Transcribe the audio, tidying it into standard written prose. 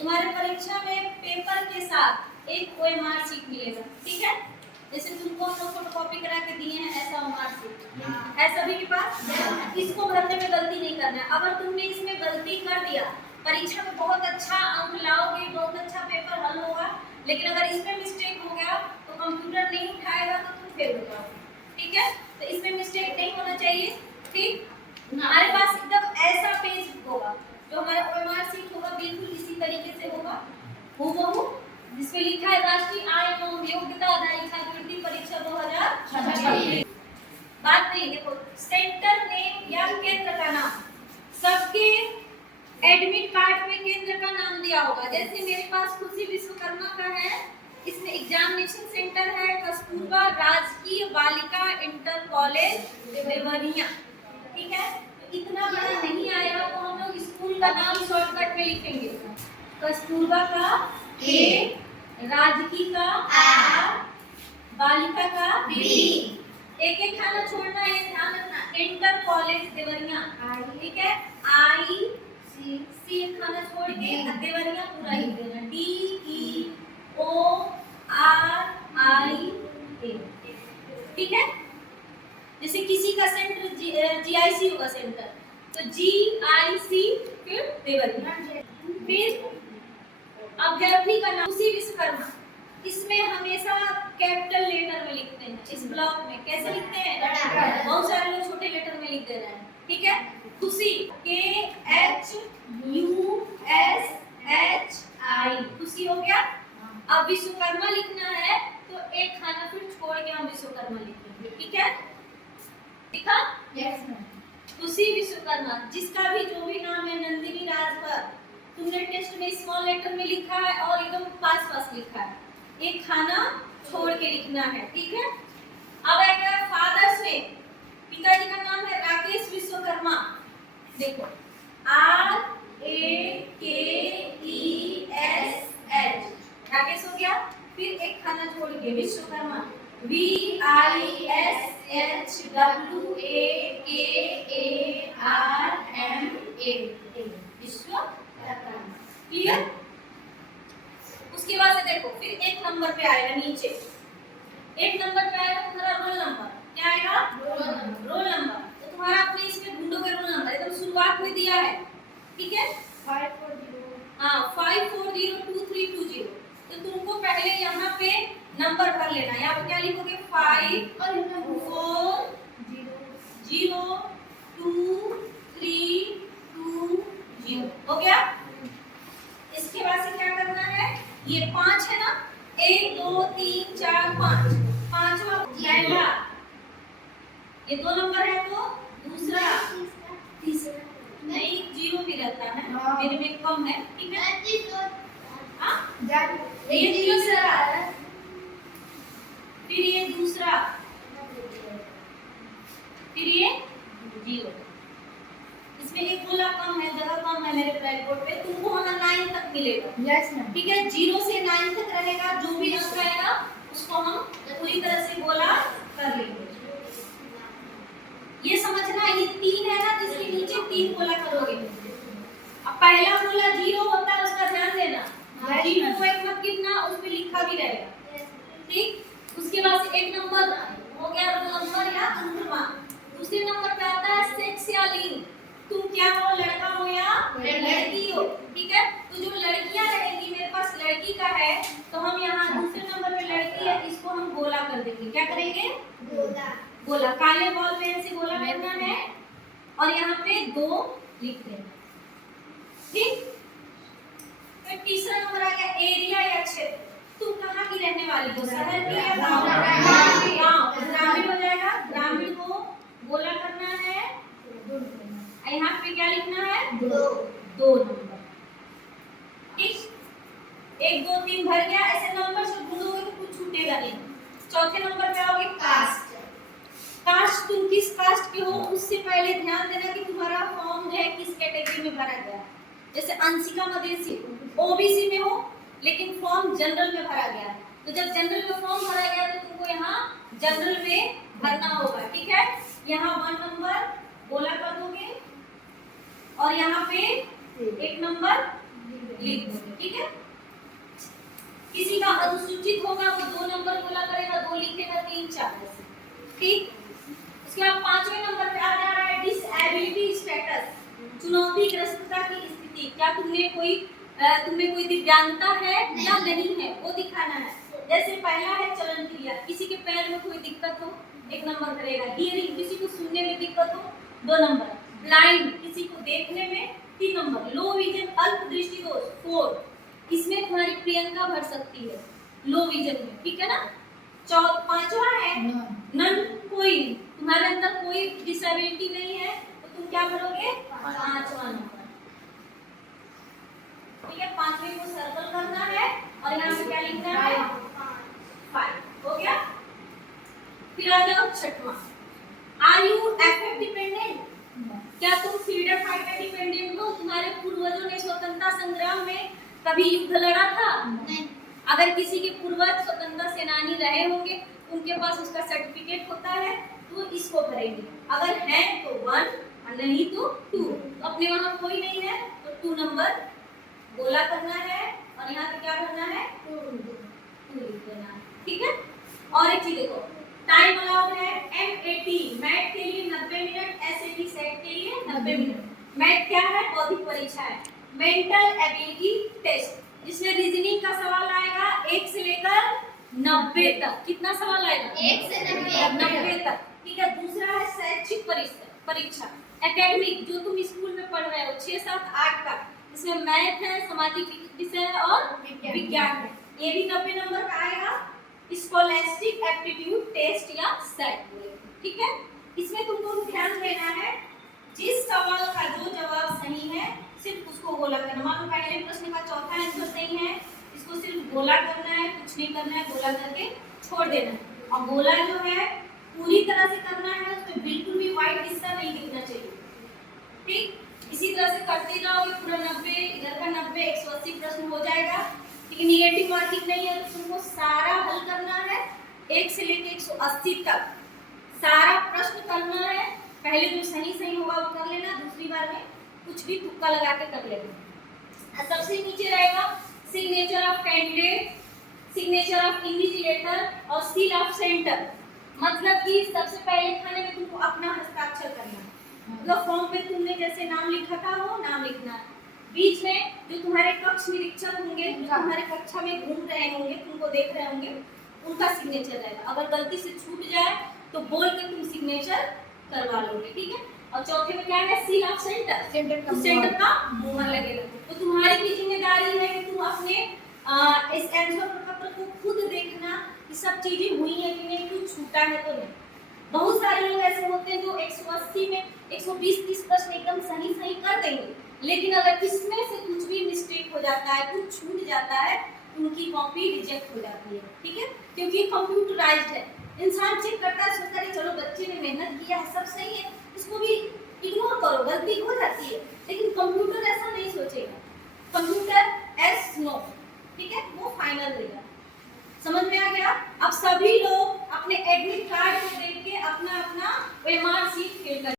तुम्हारे परीक्षा में पेपर के साथ एक OMR शीट मिलेगा, ठीक है। जैसे तुमको हम लोग फोटोकॉपी करा के दिए हैं ऐसा OMR शीट है सभी के पास। इसको भरने में गलती नहीं करना है। अगर तुमने इसमें गलती कर दिया, परीक्षा में बहुत अच्छा अंक लाओगे, बहुत अच्छा पेपर हल होगा, लेकिन अगर इसमें मिस्टेक हो गया तो कंप्यूटर नहीं उठाएगा तो तुम फेल हो जाओगे, ठीक है। तो इसमें मिस्टेक नहीं होना चाहिए, ठीक। हमारे पास एकदम ऐसा पेज होगा जो हमारा OMR शीट होगा, बिल्कुल इसी तरीके से होगा हूबहू, जिसमें लिखा है राष्ट्रीय आय एवं योग्यता आधारित छात्रवृत्ति परीक्षा 2026। बात नहीं, देखो सेंटर नेम या केंद्र का नाम, सबके एडमिट कार्ड में केंद्र का नाम दिया होगा। जैसे मेरे पास खुशी विश्वकर्मा का है, इसमें एग्जामिनेशन सेंटर है कस्तूरबा राजकीय बालिका इंटर कॉलेज देवरिया, ठीक है। तो इतना बड़ा नहीं आएगा तो हम लोग स्कूल का नाम शॉर्टकट में लिखेंगे, कस्तूरबा का A, राजकीय का R, बालिका का B। एक एक खाना छोड़ना है, ध्यान रखना। इंटर कॉलेज देवरिया, ठीक है। I C खाना छोड़ के देवरिया पूरा लिख देना, DEORIA, ठीक है। जैसे किसी का सेंटर GIC होगा सेंटर, तो GIC फिर देवरिया। फिर अभ्यर्थी का नाम खुशी विश्वकर्मा, इसमें हमेशा कैपिटल लेटर में लिखते हैं। इस ब्लॉक में कैसे लिखते हैं, बहुत सारे लोग छोटे लेटर में लिख दे रहे हैं, ठीक है। खुशी KHUSHI, खुशी हो गया। अब विश्वकर्मा लिखना है तो एक खाना फिर छोड़ के हम विश्वकर्मा लिखेंगे, ठीक है। लिखा? Yes ma'am. खुशी विश्वकर्मा, जिसका भी जो भी नाम है, नंदिनी राजभर, तुमने टेस्ट में स्मॉल लेटर में लिखा है और एकदम पास लिखा है, एक खाना छोड़ के लिखना है, ठीक है। अब आएगा फादर्स नेम, पिताजी का नाम है राकेश विश्वकर्मा, देखो RAKESH, राकेश हो गया। फिर एक खाना छोड़ के विश्वकर्मा, VISHWAKARMA, विश्वकर्मा, क्लियर। उसके बाद से देखो फिर एक नंबर पे आएगा नीचे, एक नंबर पे आएगा तुम्हारा रोल नंबर। क्या आएगा? Roll number. तो तुम्हारा अपने इसमें ढूंढोगे रोल नंबर, एकदम शुरुआत में दिया है, ठीक है। 5402320। तो तुमको पहले यहाँ पे नंबर भर लेना है। यहाँ पे क्या लिखोगे? 540232 हो गया। इसके बाद से क्या करना है, ये 5 है ना, 1 2 3 4 5, पांचवा पहला, ये 2 नंबर है तो दूसरा, तीसरा नहीं, 0 भी रहता है, मेरे में कम है, ठीक है। ये तीसरा, फिर ये दूसरा, फिर ये 0। इसमें एक गोला कम है, जगह कम है मेरे ब्लैक बोर्ड पे, तुमको वहां 9 तक मिलेगा। यस मैम, ठीक है। 0 से 9 तक रहेगा, जो भी अंक आएगा उसको हम पूरी तरह से गोला कर लेंगे। ये समझना, ये 3 है ना, इसके नीचे 3 गोला करोगे। अब पहला गोला 0 होता है, उसका ध्यान देना, 0 को एक मत गिनना, उसमें लिखा भी रहेगा, ठीक। उसके बाद से एक नंबर हो गया रोल नंबर या अंकक्रमांक। दूसरे नंबर पे आता है सेक्स या लिंग, तुम क्या हो, लड़का हो या लड़की हो, ठीक है। तो जो लड़कियां रहेंगी, मेरे पास लड़की का है, तो हम यहाँ दूसरे नंबर पे लड़की है, इसको हम गोला कर देंगे। क्या करेंगे? गोला। काले बॉल पेन से गोला करना है और यहाँ पे 2 लिख देना, ठीक। फिर तीसरा नंबर आ गया एरिया या क्षेत्र, तुम कहाँ की रहने वाली हो, शहर की या गाँव? गाँव, ग्रामीण हो जाएगा। ग्रामीण को गोला करना है, यहाँ पे क्या लिखना है? 2 नंबर, ठीक। 1 2 3 भर गया। ऐसे नंबर से ढूंढोगे तो कुछ छूटेगा नहीं। चौथे नंबर पे आओगे कास्ट। कास्ट, तुम किस कास्ट के हो, उससे पहले ध्यान देना कि तुम्हारा फॉर्म जो है किस कैटेगरी में भरा गया। जैसे अंशिका मदेशी OBC में हो, लेकिन फॉर्म जनरल में भरा गया है, तो जब जनरल में फॉर्म भरा गया तो तुमको यहाँ जनरल में भरना होगा, ठीक है। यहाँ 1 नंबर गोला कर दोगे और यहाँ पे 1 नंबर लिख दोगे, ठीक है। किसी का अनुसूचित होगा वो 2 नंबर बोला करेगा, 2 लिखेगा, 3 4 ऐसे, ठीक। उसके बाद 5वें नंबर पे आ जा रहा है डिसेबिलिटी स्टेटस, चुनौतीग्रस्तता की स्थिति। क्या तुम्हें कोई दिव्यांगता है या नहीं है वो दिखाना है। जैसे पहला है चलन क्रिया, किसी के पैर में कोई दिक्कत हो 1 नंबर करेगा, हियरिंग किसी को सुनने में दिक्कत हो 2 नंबर, ब्लाइंड किसी को देखने में 3 नंबर, लो विजन अल्प दृष्टि दोष 4, इसमें तुम्हारी प्रियंका भर सकती है लो विजन में, ठीक है ना। 5वां है नन, कोई तुम्हारे अंदर कोई डिसेबिलिटी नहीं है तो तुम क्या भरोगे 5वां नंबर, ठीक है। 5वें को सर्कल करना है और यहाँ पे क्या लिखना है 5, हो गया। फिर आ जाओ 6वां, आर यू एफएफ डिपेंडेंट, क्या तुम फ्रीडम फाइटर डिपेंडेंट हो। तुम्हारे पूर्वजों ने स्वतंत्रता संग्राम में कभी युद्ध लड़ा था? नहीं। अगर किसी के पूर्वज स्वतंत्रता सेनानी रहे होंगे उनके पास उसका सर्टिफिकेट होता है तो इसको करेंगे, अगर है तो 1 और नहीं तो 2। तो अपने वहां कोई नहीं है तो 2 नंबर गोला करना है और यहाँ पे क्या करना है 2 लिख देना है, ठीक है। और एक चीज देखो, टाइम अलाउड है MAT मैथ के लिए 90 मिनट, SAT सेट के लिए 90 मिनट। मैथ क्या है? बौद्धिक परीक्षा है, मेंटल एबिलिटी टेस्ट, जिसमें रीजनिंग का सवाल आएगा 1 से लेकर 90 तक। कितना सवाल आएगा? 1 से 90 तक, ठीक है। दूसरा है शैक्षिक परीक्षा एकेडमिक, जो तुम स्कूल में पढ़ रहे हो 6 7 8 तक, इसमें मैथ है, सामाजिक विषय और विज्ञान है, ये भी 90 नंबर का आएगा। स्कॉलस्टिक एप्टीट्यूड टेस्ट या सेट, ठीक है। इसमें तुमको ध्यान देना है जिस सवाल का जो जवाब सही है सिर्फ उसको गोला करना। मान लो पहले प्रश्न का चौथा आंसर सही है, इसको सिर्फ गोला करना है, कुछ नहीं करना है, गोला करके छोड़ देना है। और गोला जो है पूरी तरह से करना है, उसमें बिल्कुल भी व्हाइट हिस्सा नहीं दिखना चाहिए, ठीक। इसी तरह से करते जाओगे पूरा 90, इधर का 90 180 प्रश्न हो जाएगा। लेकिन निगेटिव मार्किंग नहीं है, तो तुमको सारा हल करना है 1 से लेकर 180 तक, सारा प्रश्न करना है। पहले जो सही होगा वो कर लेना, दूसरी बार में कुछ भी तुक्का लगा के कर लेना। सबसे नीचे रहेगा signature of candidate, signature of invigilator और सील ऑफ सेंटर। मतलब कि सबसे पहले खाने में तुमको अपना हस्ताक्षर करना है, मतलब फॉर्म पे तुमने जैसे नाम लिखा था वो नाम लिखना है। बीच में जो तुम्हारे कक्ष निरीक्षक होंगे, जो तुम्हारे कक्षा में घूम रहे होंगे, तुमको देख रहे होंगे, उनका सिग्नेचर रहेगा। अगर गलती से छूट जाए तो बोल के तुम सिग्नेचर करवा लोगे, ठीक है। और चौथे में क्या है सील ऑफ सेंटर, सेंटर का मुहर लगेगा। तो तुम्हारी भी जिम्मेदारी है कि तुम अपने इस आंसर पत्र को खुद देखना कि सब चीजें हुई है कि नहीं, कुछ छूटा है तो नहीं। बहुत सारे लोग ऐसे होते हैं जो 180 में 120-30 प्रश्न एकदम सही कर देंगे, लेकिन अगर इसमें से कुछ भी मिस्टेक हो जाता है, कुछ छूट जाता है, उनकी कॉपी रिजेक्ट हो जाती है, ठीक है। क्योंकि कंप्यूटराइज्ड है, इंसान चेक करता है, सोचता है चलो बच्चे ने मेहनत किया है, सब सही है, इसको भी इग्नोर करो, गलती हो जाती है। लेकिन कंप्यूटर ऐसा नहीं सोचेगा, कंप्यूटर एस नो, ठीक है, वो फाइनल देगा। समझ में आ गया? अब सभी लोग अपने एडमिट कार्ड को देख के अपना अपना OMR शीट फिल कर